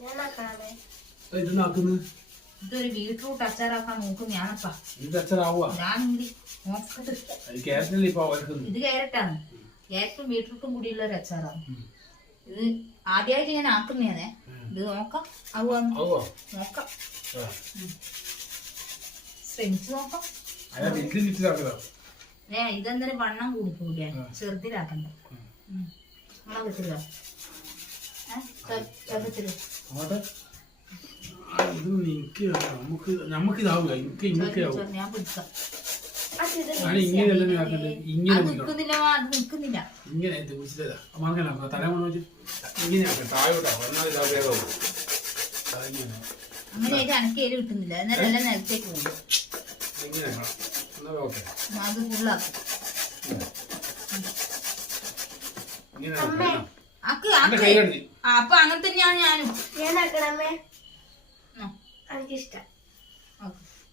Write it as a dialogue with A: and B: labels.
A: ഇതൊരു ബീട്രൂട്ട് അച്ചാറാക്കാൻ നോക്കും ഞാനപ്പാ. ഞാനിങ്ങനെ നോക്കട്ടെ. ഇത് ക്യാരറ്റാണ്. ക്യാരറ്റും ബീട്രൂട്ടും കൂടിയുള്ള ഒരു അച്ചാറാണ് ഇത്. ആദ്യമായിട്ട് ഞാൻ ആക്കുന്നതാണേ. ഇത് നോക്കാം നോക്കാം, ശ്രമിച്ചു നോക്കാം. ഇതെന്തായാലും വണ്ണം കൂടിക്കൂലേ, ചെറുതിലാക്കണ്ട. നമ്മളെ കിട്ടില്ല ചെറുതില് ഞാൻ പിടിക്കാം. നിക്കുന്നില്ല. അങ്ങനെയായിട്ട് അനക്കേല് കിട്ടുന്നില്ല. എന്നാലും എല്ലാം നിലത്തേക്ക് പോകും. അത് ഫുള്ളാക്കും. അപ്പൊ അങ്ങനെ തന്നെയാണ് ഞാനും.
B: എനിക്കിഷ്ടം.